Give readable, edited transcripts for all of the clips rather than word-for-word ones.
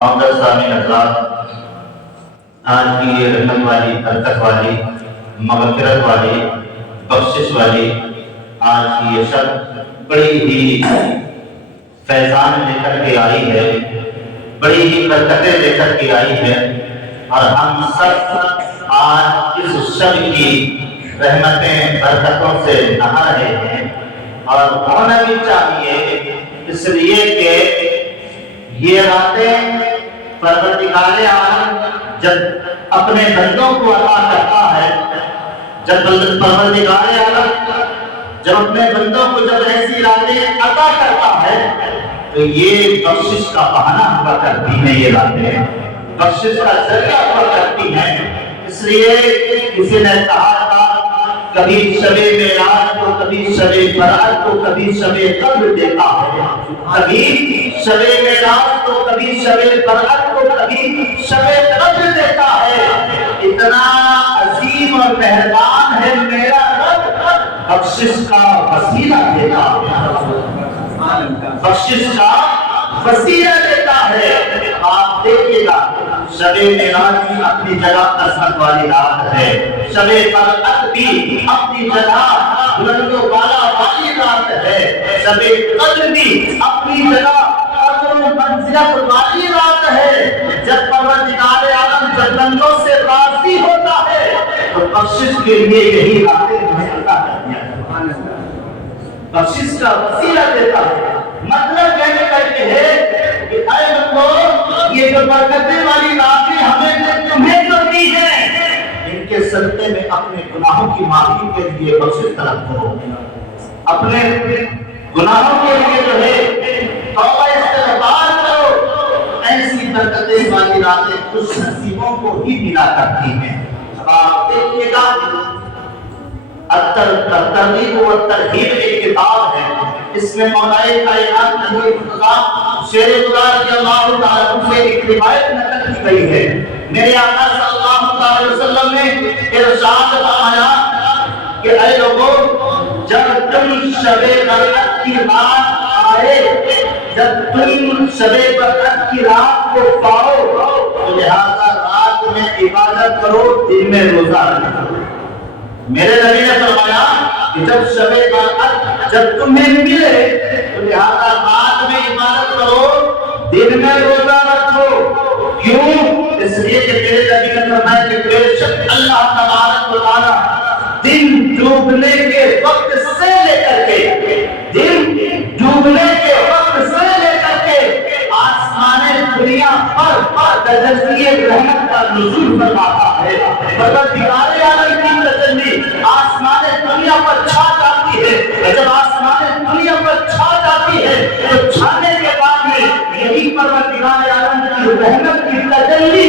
سامعین حضرات، آج کی یہ رحمت والی، برکت والی، مغفرت والی، بخشش والی آج کی یہ شب بڑی ہی فیضان لے کر کے آئی ہے، بڑی ہی برکتیں لے کر کے آئی ہے، اور ہم سب آج اس شب کی رحمتیں برکتوں سے نہا رہے ہیں، اور ہونا بھی چاہیے، اس لیے کہ یہ راتیں پروردگار عالم جب اپنے بندوں کو عطا کرتا ہے، جب پروردگار عالم جب اپنے بندوں کو جب ایسی راتیں عطا کرتا ہے تو یہ بخشش کا بہانہ ہوا کرتی ہیں، یہ راتیں بخشش کا ذریعہ ہوا کرتی ہیں۔ اس لیے کسی نے کہا تھا، کبھی شب معراج کو، کبھی شب برات کو، کبھی شب قدر دیتا ہے، کبھی شب معراج کو، کبھی شب برات کو، کبھی شب قدر دیتا ہے۔ اتنا عظیم اور مہربان ہے میرا رب، بخشش کا وسیلہ دیتا ہے، بخشش کا وسیلہ دیتا ہے۔ آپ دیکھیے گا، شب معراج بھی اپنی جگہ عظمت والی رات ہے، شب برات بھی اپنی جگہ بلند و بالا والی رات ہے، شب قدر بھی اپنی جگہ قدر و منزلت والی رات ہے۔ جب پروردگار عالم جب بندوں سے راضی ہوتا ہے تو بخشش کے لیے یہی راتیں ہمیں عطا کرتی ہیں، بخشش کا وسیلہ دیتا ہے۔ مطلب کہنے کا یہ ہے کہ اے بندو، یہ جو برکتیں والی راتیں ہمیں نے تمہیں جو دی ہیں، ان کے صدقے میں اپنے گناہوں کی معافی کے لیے بخشش طلب کرو، اپنے گناہوں کے لیے جو ہے توبہ استغفار کرو۔ ایسی برکتیں والی راتیں خوش نصیبوں کو ہی ملا کرتی ہیں۔ اب آپ دیکھیے گا، الترغیب والترہیب ایک کتاب ہے، اس میں مولا کائنات نبی خدا شیر خدا رضی اللہ تعالیٰ عنہ سے ایک روایت نقل کی گئی ہے۔ میرے آقا صلی اللہ علیہ وسلم نے ارشاد فرمایا کہ اے لوگوں، جب تم شب برات کی رات آئے، جب تم شب برات کی رات کو پاؤ تو لہذا رات میں عبادت کرو، دن میں روزہ رکھو۔ میرے نبی نے فرمایا کہ جب شب برات جب تمہیں ملے تو لہذا رات میں عبادت کرو، دن میں روزہ رکھو۔ کیوں؟ اس لیے کہ میرے نبی نے فرمایا کہ بے شک اللہ تبارک و تعالی دن ڈوبنے کے وقت سے لے کر کے، دن ڈوبنے کے وقت سے لے کر کے آسمان دنیا پر تجلی رحمت کا نزول فرماتا ہے۔ پروردگار عالم کی تجلی آسمان دنیا پر چھا جاتی ہے، جب آسمان دنیا پر چھا جاتی ہے تو چھانے کے بعد میں یہی پروردگار عالم کی رحمت کی تجلی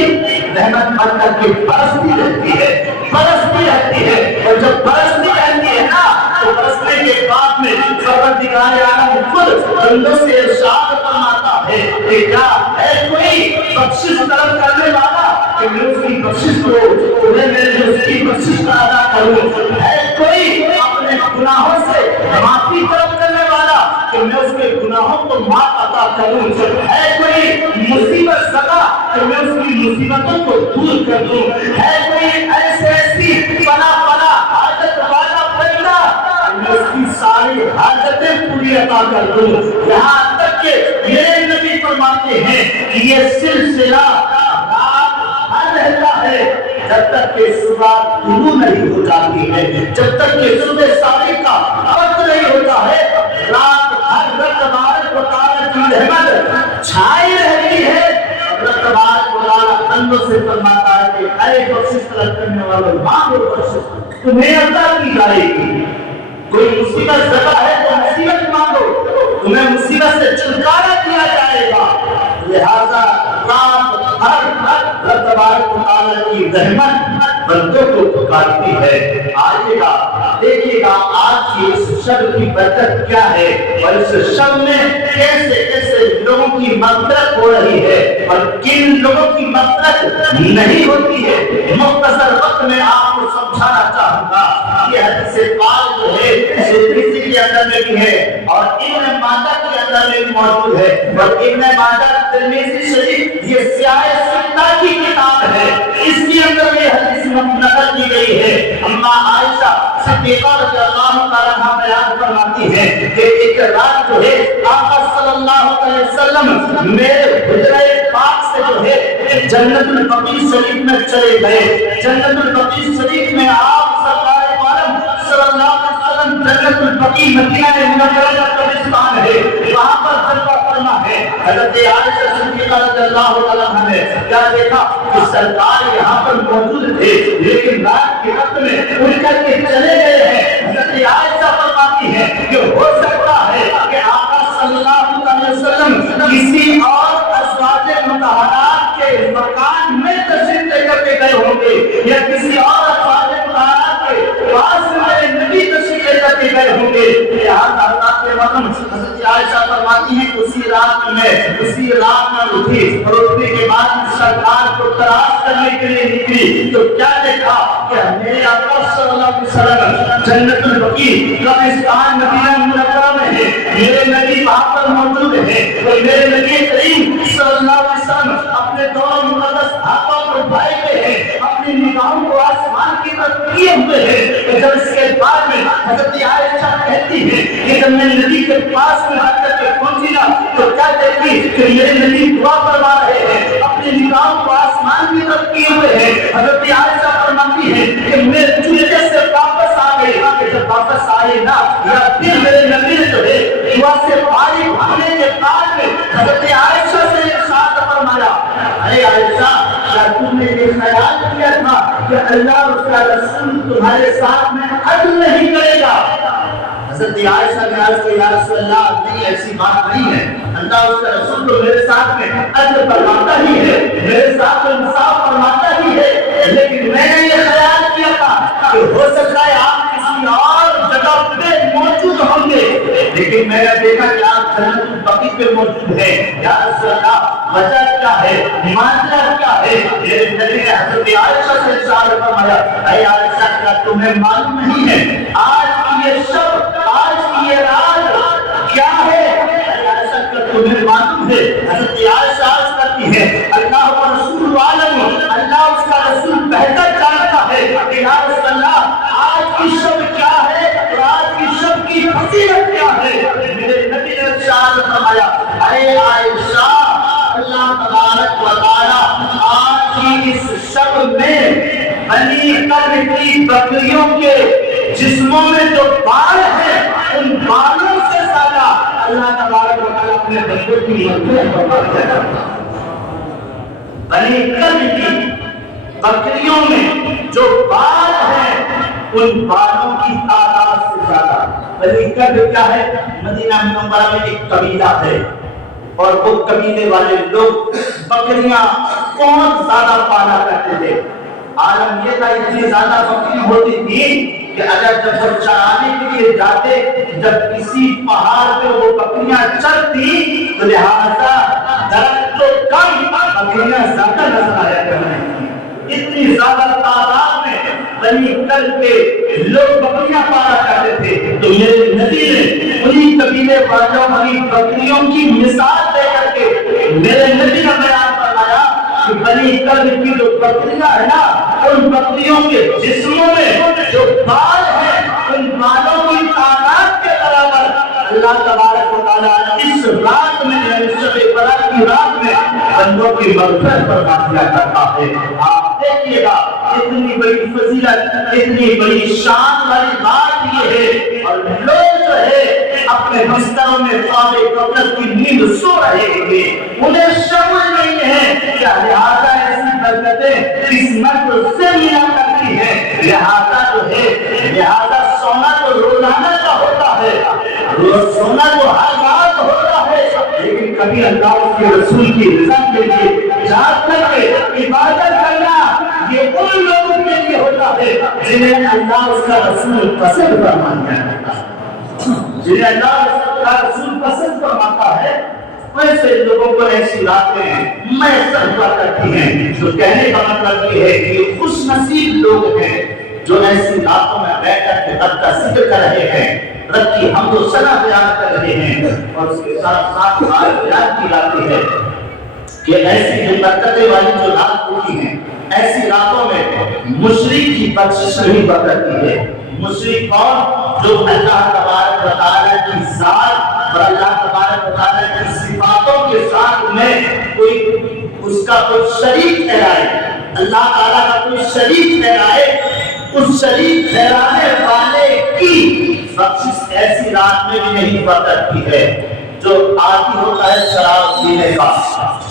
رحمت بن کر کے برستی رہتی ہے، برستی رہتی ہے، اور جب برستی رہتی ہے نا تو برسنے کے بعد میں پروردگار عالم خود بندوں سے ارشاد فرماتا ہے کہ کیا ہے کوئی بخشش طلب کرنے والا کہ میں اس کی بخشش کو تمہیں میں اس کی بخشش کا ادا کروں، ہے کوئی اپنے گناہوں سے معافی طلب کرنے والا کہ میں اس کے گناہوں کو معاف عطا کروں، ہے کوئی مصیبت زدہ کہ میں اس کی مصیبتوں کو دور کر دوں، ہے کوئی ایسی پلا حاجت والا بندہ میں اس کی ساری حاجتیں پوری عطا کر دوں۔ یہاں تک کہ میرے نبی فرماتے ہیں کہ یہ سلسلہ رات رہتا ہے جب تک کہ صبح طلوع نہیں ہو جاتی ہے، جب تک کہ صبح صادق کا وقت نہیں ہوتا ہے، رات بھر رب تبارک و تعالیٰ کی رحمت چھائی رہتی ہے۔ رب تبارک و تعالیٰ بندوں سے فرماتا ہے کہ اے بخشش طلب کرنے والوں، مانگو بخشش تمہیں عطا کی جائے گی۔ کوئی مصیبت زدہ ہے تو مصیبت مانگو، تمہیں مصیبت سے چھٹکارا دیا جائے گا۔ لہذا رات ہر رب تبارک و تعالیٰ کی رحمت بندوں کو پکارتی ہے۔ آئیے گا، دیکھیے گا آج کی اس شب کی برکت کیا ہے، اور اس شب میں کیسے کیسے لوگوں کی مغفرت ہو رہی ہے اور کن لوگوں کی مغفرت نہیں ہوتی ہے۔ مختصر وقت میں آپ کو سمجھانا چاہوں گا۔ یہ حدیث پاک جو ہے ترمذی کے اندر میں بھی ہے اور ابن ماجہ کے اندر میں موجود ہے. اور ابن ماجہ ترمذی شریف یہ سیاہ ستہ کی کتاب ہے, اس کے اندر یہ حدیث نقل کی گئی ہے. اما عائشہ صدیقہ رضی اللہ تعالیٰ عنہا بیان فرماتی ہے کہ ایک رات جو ہے آقا صلی اللہ علیہ وسلم میرے حجرہ پاک سے جو ہے جنت البقیع شریف میں چلے گئے. جنت البقیع شریف میں آپ سرکار عالم صلی اللہ علیہ وسلم جنت البقیع مدینہ منورہ کا قبرستان ہے, وہاں پر جلوہ فرما ہے. حضرت عائشہ صدیقہ رضی اللہ تعالیٰ عنہا نے کیا دیکھا کہ سرکار یہاں پر موجود تھے, لیکن رات کے وقت میں اٹھ کر کے چلے گئے ہیں. حضرت عائشہ فرماتی ہے کہ ہو سکتا ہے کہ آقا صلی اللہ علیہ وسلم کسی اور ازواج مطہرات کے مکان میں تشریف لے کر کے گئے ہوں گے, یا کسی اور ازواج مطہرات کے پاس میرے نبی تشریف لے کر کے گئے ہوں گے. لہٰذا اللہ کے وطن حضرت عائشہ فرماتی ہیں کہ اسی رات میں اٹھی اور اٹھنے کے بعد سرکار کو تلاش کرنے کے لیے نکلی تو کیا دیکھا کہ میرے آقا صلی اللہ علیہ وسلم جنت البقیع قبرستان مدینہ منورہ میں ہے, میرے نبی وہاں پر موجود ہے. اور میرے نبی کریم صلی اللہ علیہ وسلم اپنے دونوں مقدس ہاتھوں کو اٹھائے ہوئے ہیں, اپنی نگاہوں کو آسمان کی طرف کیے ہوئے ہیں. جب اس کے بعد میں حضرت عائشہ کہتی ہے کہ جب میں نبی کے پاس میں آ کر کے پہنچی نا تو کیا دیکھی کہ میرے نبی دعا فرما رہے ہیں, اپنی نگاہوں کو آسمان کی طرف کیے ہوئے ہیں. حضرت عائشہ فرماتی ہے کہ میں چلے سے واپس آ گئی, جب واپس آئے نا یا پھر میرے نبی نے جو ہے دعا سے فارغ ہونے کے بعد میں حضرت عائشہ سے ارشاد فرمایا, اے عائشہ کیا تم نے یہ خیال کیا تھا کہ اللہ اور اس کا رسول تمہارے ساتھ میں عدل نہیں کرے گا؟ حضرت عائشہ نے عرض کیا یا رسول اللہ نہیں, ایسی بات نہیں ہے, اللہ اور اس کا رسول تو میرے ساتھ میں عدل فرماتا ہی ہے, میرے ساتھ انصاف فرماتا ہی ہے, لیکن میں نے یہ خیال کیا تھا کہ ہو سکتا ہے آپ کسی اور جگہ پہ موجود ہوں گے, لیکن میں نے دیکھا کہ آپ جنت البقیع پہ موجود ہیں. یا رسول اللہ وجہ کیا ہے, ماجرا کیا ہے؟ میرے نبی نے حضرت عائشہ سے ارشاد فرمایا, اے عائشہ کیا تمہیں معلوم نہیں ہے آج کی یہ شب, آج کی یہ رات کیا ہے؟ اے عائشہ کیا تمہیں معلوم ہے؟ حضرت عائشہ عرض کرتی ہے اللہ و رسول عالم, اللہ اس کا رسول بہتر جانتا ہے کہ یا رسول اللہ آج کی شب کیا ہے اور آج کی شب کی فضیلت کیا ہے. میرے نبی نے ارشاد فرمایا, اے عائشہ اللہ تبارک و تعالی آج کی اس شب میں بنی قرن کی بکریوں کے جسموں میں جو بال ہیں ان بالوں سے زیادہ اللہ تبارک و تعالی اپنے بندوں کی مغفرت فرماتا ہے. بنی قرن کی بکریوں میں جو بال ہیں ان بالوں کی تعداد سے زیادہ. بنی قرن کیا ہے؟ مدینہ منورہ میں ایک قبیلہ ہے, اور وہ قبیلے والے لوگ بکریاں بہت زیادہ پالا کرتے تھے. عالم یہ تھا اتنی زیادہ بکری ہوتی تھی کہ اگر جب وہ چرانے کے لیے جاتے, جب کسی پہاڑ پہ وہ بکریاں چرتی تو لہذا درخت تو کم بکریاں زیادہ نظر آیا کرتی تھی. اتنی زیادہ تعداد میں بنی قرن کے لوگ بکریاں پالا کرتے تھے. تو میرے نبی نے انہی قبیلے والوں والی بکریوں کی مثال دے کر کے میرے نبی نے بیان فرمایا کہ بنی قرن کی جو بکریاں ہیں نا ان بکریوں کے جسموں میں جو بال ہیں ان بالوں کی تعداد کے برابر اللہ تبارک و تعالی اس رات میں شب برات کی رات میں بندوں کی مغفرت فرما دیا کرتا ہے. آپ دیکھیے گا اتنی بڑی فضیلت, اتنی بڑی شان والی بات یہ ہے, اور لوگ جو ہے اپنے بستروں میں خواب غفلت کی نیند سو رہے ہیں, انہیں شعور نہیں ہے کہ لہذا ایسی برکتیں اس مرد سے ملا کرتی ہیں, لہذا جو ہے لہذا سونا تو روزانہ کا ہوتا ہے, سونا تو ہر رات ہوتا ہے, لیکن کبھی اللہ کے رسول کی رضا کے لیے جاگ کر کے عبادت کرنا یہ ان لوگوں کے لیے ہوتا ہے جنہیں اللہ اس کا رسول پسند فرماتا ہے. جنہیں اللہ کا رسول پسند فرماتا ہے ویسے لوگوں کو ایسی راتیں میسر ہوا کرتی ہیں. جو کہنے کا مطلب یہ ہے کہ خوش نصیب لوگ ہیں جو ایسی راتوں میں بیٹھ کر کے رب کا ذکر کر رہے ہیں, رب کی حمد و ثنا بیان کر رہے ہیں، اور اس کے ساتھ ساتھ آیت بیان کی جاتی ہے کہ ایسی جو برکتیں والی جو رات ہوتی ہیں، ایسی راتوں میں مشرک کی بخشش نہیں برکتی ہے۔ مشرک کون؟ جو اللہ تبارک و تعالیٰ کی ذات اور اللہ تبارک و تعالیٰ کی صفاتوں کے ساتھ میں کوئی اس کا کوئی شریک ٹھہرائے، اللہ تعالیٰ کا کوئی شریک ٹھہرائے، اس شریک ٹھہرانے والے کی بخشش ایسی رات میں بھی نہیں برکتی ہے۔ جو عادی ہوتا ہے شراب پینے کا،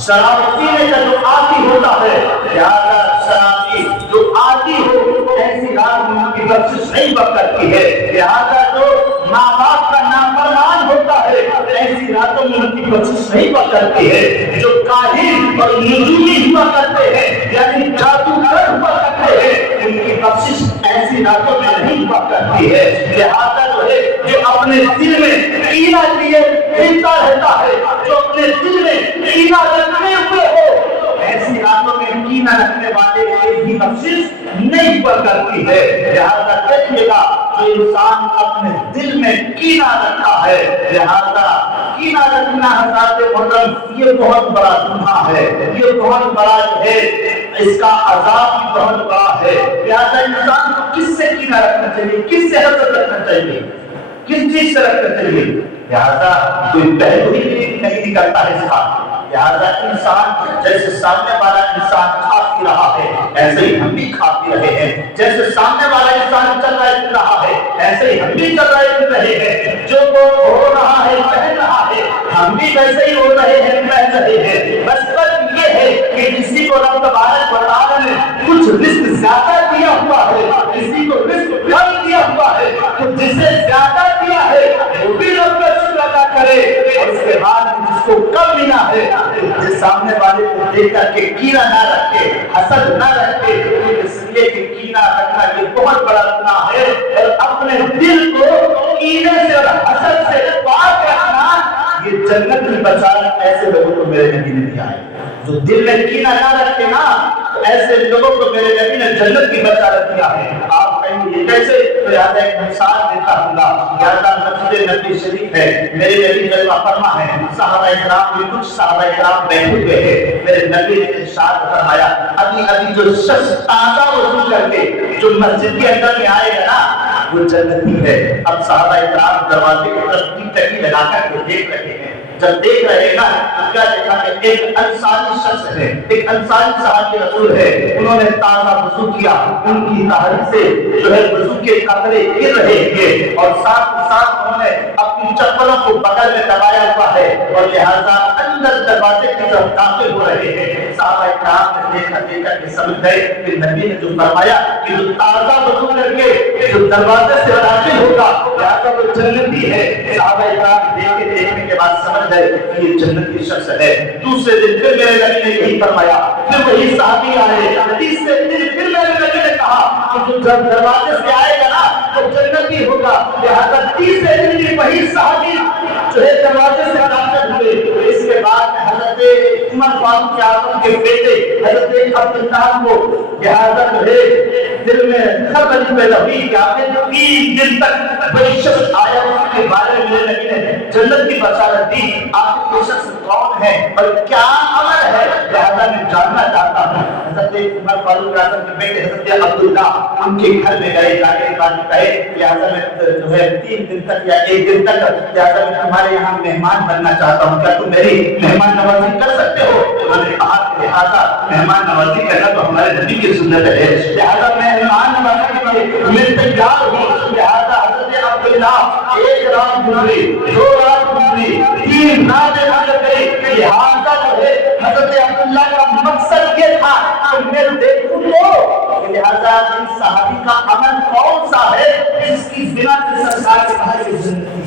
شراب پینے کا جو عادی ہوتا ہے، لہذا شرابی جو عادی ہو ایسی رات میں ان کی بخشش نہیں کرتی ہے۔ لہذا جو ماں باپ کا نافرمان ہوتا ہے ایسی راتوں میں ان کی بخشش نہیں کرتی ہے۔ جو کاہن اور نجومی ہوا کرتے ہیں یعنی جادوگر ہوا کرتے ہیں ان کی بخشش ایسی راتوں میں نہیں ہوا کرتی ہے۔ لہذا جو ہے جو اپنے دل میں کینہ لیے پھرتا رہتا ہے، جو اپنے دل میں کینہ رکھے ہوئے ہو ایسی راتوں میں کینہ رکھنے والے کی بھی بخشش نہیں ہوا کرتی ہے۔ لہذا دیکھیے گا جو انسان اپنے دل میں کینہ رکھا ہے، لہذا کینہ رکھنا حضرات محترم یہ بہت بڑا گناہ ہے، یہ بہت بڑا ہے، اس کا عذاب بھی بہت بڑا ہے۔ لہذا انسان کو کس سے کینہ رکھنا چاہیے، کس سے حسد رکھنا چاہیے، کس چیز سے رکھنا چاہیے؟ لہذا کوئی پہلو ہی نہیں نکلتا ہے اس کا۔ لہذا انسان جیسے سامنے والا انسان کھا پی رہا ہے ایسے ہی ہم بھی کھا پی رہے ہیں، جیسے سامنے والا انسان چل رہا ہے ایسے ہی ہم بھی چل رہے ہیں، جو وہ ہو رہا ہے پہن رہا ہے ہم بھی ویسے ہی ہو رہے ہیں پہن رہے ہیں۔ بس فرق یہ ہے کہ کسی کو رب تبارک و تعالیٰ نے کچھ رزق زیادہ دیا ہوا ہے، کسی کو رزق کم دیا ہوا ہے، تو جسے زیادہ دیا ہے وہ بھی رب کا شکر ادا کرے، اور اس کے بعد جس کو کم ملا ہے جس سامنے والے کو دیکھ کر کے کینہ نہ رکھے، حسد نہ رکھے، اس لیے کہ کینہ رکھنا یہ بہت بڑا گناہ ہے، اور اپنے دل کو کینے سے اور حسد سے پاک رکھنا یہ جنت کی بشارت ایسے لوگوں کو میرے نبی نے دیا ہے۔ جو دل میں کینہ نہ رکھے نا ایسے لوگوں کو میرے نبی نے جنت کی بشارت دیا ہے۔ آپ کہیں گے یہ کیسے؟ تو یاد ہے ایک مثال دیتا ہوں گا، یادہ مسجد نبی شریف ہے، میرے نبی جلوہ فرما ہے، صحابہ کرام میں کچھ صحابہ کرام بیٹھے ہوئے ہیں، میرے نبی نے ارشاد فرمایا ابھی ابھی جو شخص تازہ وضو کر کے جو مسجد کے اندر میں آئے گا نا وہ جنتی ہے۔ اب صحابہ کرام دروازے کی طرف ٹکی لگا کر کے دیکھ رہے ہیں، جب دیکھ رہے نا کیا دیکھا کہ ایک انصاری شخص ہے، ایک انصاری صحابی رسول ہے، انہوں نے تازہ وضو کیا، ان کی تحریک سے جو ہے وضو کے قطرے گر رہے تھے، اور ساتھ انہوں نے اپنی چپلوں کو بغل میں دبایا ہوا ہے، اور لہذا اندر دروازے کی طرف داخل ہو رہے ہیں۔ صحابہ کرام نے دیکھا کہ سمجھ گئے کہ نبی نے جو فرمایا کہ جو تازہ وضو کر کے جو دروازے سے داخل ہوگا لہذا وہ جنتی ہے۔ صحابہ کرام دیکھنے کے بعد سمجھ گئے کہ یہ جنتی شخص ہے۔ دوسرے دن پھر میرے نبی نے یہی فرمایا، پھر وہی صحابی آئے، تیسرے دن پھر میرے نبی نے کہا کہ جو دروازے سے آئے گا نا وہ جنتی ہوگا۔ لہذا تیسرے دن بھی وہی صحابی جو ہے دروازے سے داخل ہوئے۔ اس کے بعد حضرت عمر فاروق اعظم کے بیٹے حضرت عبداللہ کو لہذا جو ہے دل میں خبر پیدا ہوئی کہ آپ نے 3 دن تک وہی شخص آیا، اس کے بارے میں میرے نبی نے جنت کی بشارت دی۔ آپ یہ شخص کون ہے اور کیا عمل ہے؟ لہذا میں جاننا چاہتا ہوں۔ حضرت عمر فاروق اعظم کے بیٹے حضرت عبداللہ ان کے گھر میں گئے، جا کے بات کہے لہذا میں جو ہے 3 دن تک یا 1 دن تک لہذا میں تمہارے یہاں مہمان بننا چاہتا ہوں، کیا تم میری مہمان نوازی کر سکتے ہو؟ انہوں نے کہا کہ لہذا مہمان نوازی کرنا تو ہمارے نبی کی سنت ہے، لہذا مہمان نوازی کے لیے میں تیار ہوں۔ لہذا حضرت عبداللہ 1 رات گزری، 2 رات گزری، 3 راتیں گزر گئی۔ لہذا جو ہے حضرت عبداللہ کا مقصد یہ تھا کہ میں دیکھوں تو لہذا ان صحابی کا عمل کون سا ہے جس کی بنا سے سرکار کے کہا یہ جنتی ہے،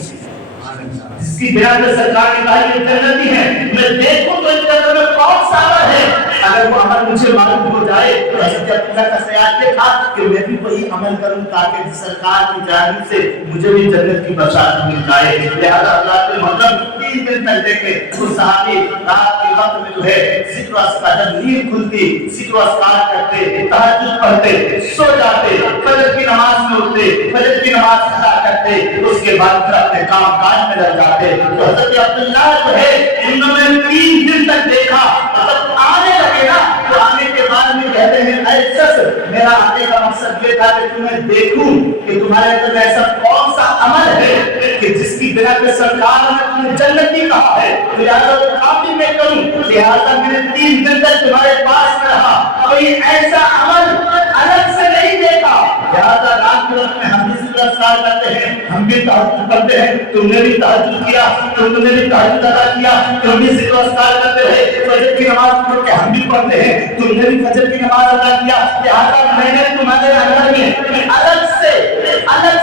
جس کی بنا سے سرکار نے کہا یہ جنتی ہے۔ میں دیکھوں تو ان کے اندر میں کون سا عمل ہے، اگر وہ عمل مجھے معلوم ہو جائے تو حضرت عبداللہ کا خیال یہ تھا کہ میں بھی وہی عمل کروں تاکہ سرکار کی جانب سے مجھے بھی جنت کی بشارت مل جائے۔ لہذا اللہ کے محترم 3 دن تک دیکھے وہ صحابی رات کے وقت میں جو ہے ذکر و اذکار، جب نیند کھلتی ذکر و اذکار کرتے، تہجد پڑھتے، سو جاتے، فجر کی نماز میں اٹھتے، فجر کی نماز ادا کرتے، جاتے, اس کے بعد پھر اپنے کام کاج میں لگ جاتے. تو حضرت عبداللہ جو ہے انہوں نے 3 دن تک دیکھا. جب آنے لگے نا تو آنے کے بعد میں کہتے ہیں اے شخص, میرا آنے کا مقصد یہ تھا کہ تمہیں دیکھوں کہ تمہارے اندر ایسا کون سا عمل ہے کہ جس کی بنا پہ سرکار نے تمہیں جنتی کہا ہے, لہٰذا وہ کام بھی میں کروں. لہٰذا میں نے 3 دن تک تمہارے پاس میں رہا, کوئی ایسا عمل الگ سے نہیں دیکھا. لہٰذا رات کے وقت میں ہم بھی ذکر اذکار کرتے ہیں, ہم بھی تہجد پڑھتے ہیں, تم نے بھی تہجد کیا, تم نے بھی تہجد ادا کیا, تم بھی ذکر اذکار کرتے رہے, فجر کی نماز پڑھ کے ہم بھی پڑھتے ہیں, تم نے بھی فجر کی نماز ادا کیا. لہٰذا میں نے تمہارے اندر میں الگ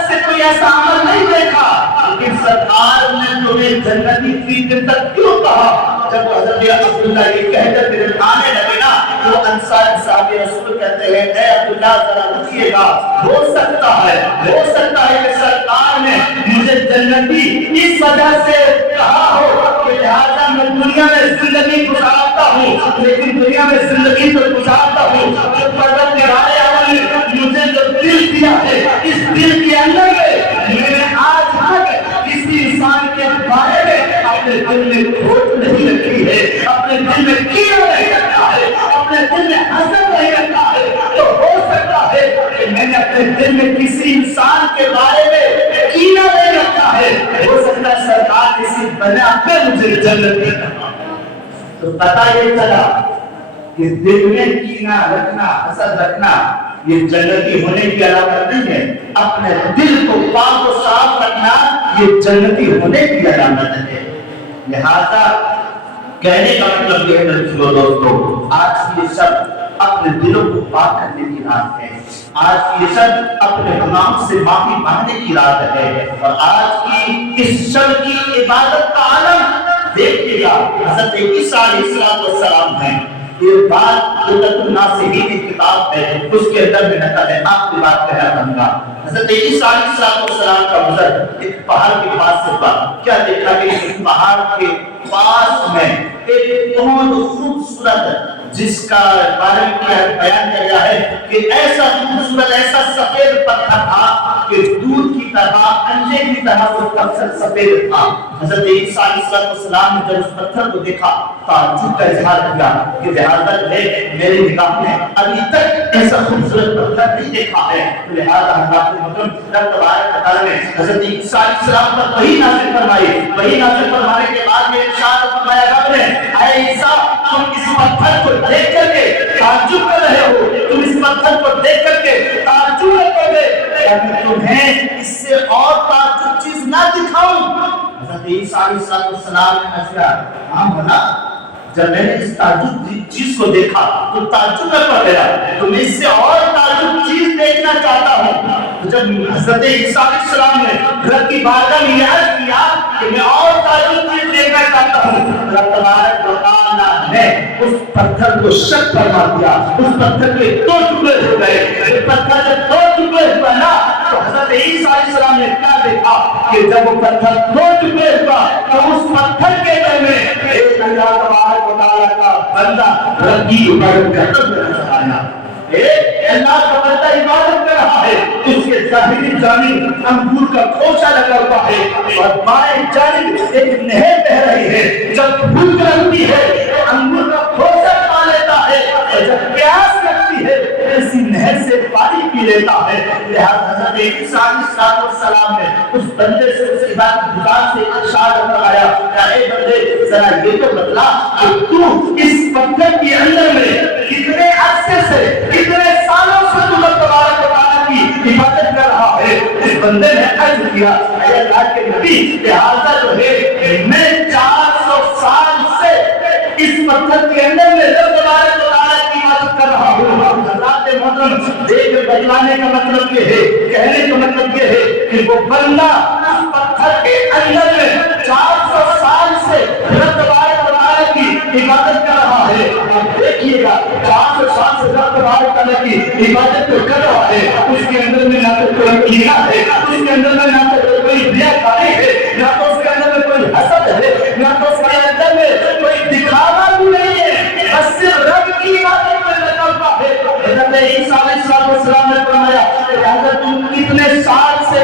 سے کوئی ایسا عمل نہیں دیکھا, لیکن سرکار نے تمہیں جنتی 3 دن تک کیوں کہا؟ جب حضرت عبداللہ یہ کہہ کر پھر آنے لگے نا تو انصار صاحب رسول کہتے ہیں اے عبداللہ ذرا رکیے گا, ہو سکتا ہے کہ سرکار نے مجھے جنتی اس وجہ سے کہا ہو کہ لہٰذا میں دنیا میں زندگی گزارتا ہوں, لیکن دنیا میں زندگی تو گزارتا ہوں جو پروردگار عالم نے مجھے جو دل دیا ہے, اس دل کے اندر میں نے آج تک کسی انسان کے بارے میں اپنے دل میں کھوٹ نہیں رکھی ہے, اپنے دل میں کینہ نہیں رکھا ہے, اپنے دل میں حسد نہیں رکھا ہے. تو ہو سکتا ہے کہ میں نے اپنے دل میں کسی انسان کے بارے میں کینہ نہیں رکھا ہے, ہو سکتا ہے سرکار کسی بنا پہ مجھے جنت دے کہا. تو پتہ یہ چلا کہ دل میں کینہ رکھنا, حسد رکھنا یہ جنتی ہونے کی علامت نہیں ہے. اپنے دل کو پاک و صاف رکھنا یہ جنتی ہونے کی علامت ہے. لہذا کہنے کا مطلب یہ ہے دوستو, آج یہ سب اپنے دلوں کو پاک کرنے کی رات ہے, آج یہ سب اپنے گناہوں سے معافی مانگنے کی رات ہے, اور آج کی اس شب کی عبادت کا عالم دیکھیے گا. حضرت عیسیٰ علیہ السلام ہیں, یہ بات عدت الناصحین کی کتاب ہے, اس کے اندر میں نقل ہے, آپ کی بات کہہ رہا ہوں. حضرت عیسیٰ علیہ السلام کا گزر ایک پہاڑ کے پاس سے تھا. کیا دیکھا کہ اس پہاڑ کے پاس میں ایک بہت خوبصورت, جس کا بارے میں بیان کیا گیا ہے کہ ایسا خوبصورت, ایسا سفید پتھر تھا کہ دودھ کی طرح, انجے کی طرح وہ پتھر سفید تھا. حضرت عیسیٰ علیہ السلام نے جب اس پتھر کو دیکھا تعجب کا اظہار کیا کہ لہٰذا میری نگاہ میں ابھی تک ایسا خوبصورت پتھر نہیں دیکھا ہے. لہٰذا اللہ کے حکم تبارک و تعالی نے حضرت عیسیٰ علیہ السلام پر وحی نازل فرمائی. وحی نازل فرمانے کے بعد میں ارشاد فرمایا رب نے, اے عیسیٰ تم اس پتھر کو دیکھ کر کے تعجب کر رہے ہو, تم اس پتھر کو دیکھ کر کے تعجب کر رہے ہو, میں تمہیں اس سے اور تعجب چیز نہ دکھاؤں. حضرت عیسیٰ علیہ السلام نے کہا ہاں بھلا, جب میں نے اس تعجب چیز کو دیکھا تو تعجب میں پڑ گیا, تو میں اس سے اور تعجب چیز دیکھنا چاہتا ہوں. تو جب حضرت عیسیٰ علیہ السلام نے رب کی بارگاہ میں عرض کیا کہ میں اور تعجب چیز دیکھنا چاہتا ہوں, رب تبارک و تعالی نے اس پتھر کو شق فرما دیا. اس پتھر کے 2 ٹکڑے ہو گئے. یہ پتھر جب 2 ٹکڑے ہوا نا تو حضرت عیسیٰ علیہ السلام نے کیا دیکھا کہ جب وہ پتھر 2 ٹکڑے ہوا تو اس پتھر کے اندر میں ایک اللہ تبارک و تعالی کا بندہ ربی عبادت کرتا نظر آیا. ایک اللہ کا بندہ عبادت کر رہا ہے, اس کے ظاہری جانب انگور کا کھوچا لگا ہوا ہے اور بائیں جانب ایک نہر بہ رہی ہے. جب بھوک لگتی ہے تو انگور کا کھوچا پا لیتا ہے, اور جب پیاس لگتی ہے اسی نہر سے پانی پی لیتا ہے. لہذا حضرت عیسیٰ علیہ السلام نے اس بندے سے, اس عبادت گزار سے ارشاد فرمایا, اے بندے ذرا یہ تو بتلا کہ تو اس پتھر کے اندر میں کتنے عرصے سے, کتنے سالوں سے تو اللہ تبارک و تعالی کی عبادت کر رہا ہے. اس بندے نے عرض کیا اے اللہ کے نبی, لہذا جو ہے میں 400 سال سے اس پتھر کے اندر میں اللہ تبارک و تعالی کی عبادت کر رہا ہوں. حضرات محترم, دیکھ بتلانے کا مطلب یہ ہے, کہنے کا مطلب یہ ہے کہ وہ بندہ اس پتھر کے اندر میں 400 سال سے اللہ تبارک و تعالی کی عبادت کر رہا ہے. آپ دیکھیے گا 400 سال سے اللہ تبارک و تعالی کی عبادت کر رہا ہے, اس کے اندر میں نہ تو کوئی کینہ ہے, اس کے اندر میں نہ تو کوئی ریاکاری ہے, نہ تو اس کے اندر میں کوئی حسد ہے, نہ تو اس کے اندر میں کوئی دکھاوا بھی نہیں ہے, بس صرف رب کی عبادت میں لگا ہوا ہے. حضرت عیسیٰ علیہ السلام نے فرمایا کہ اگر تم کتنے سال سے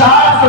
400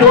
2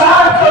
400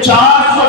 400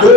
2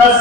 10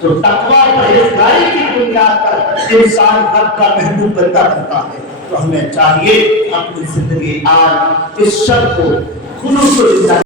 تو تقوی پرہیزگاری کی بنیاد پر انسان رب کا محبوب بندہ بنتا ہے۔ تو ہمیں چاہیے اپنی زندگی آج اس شب کو خلوص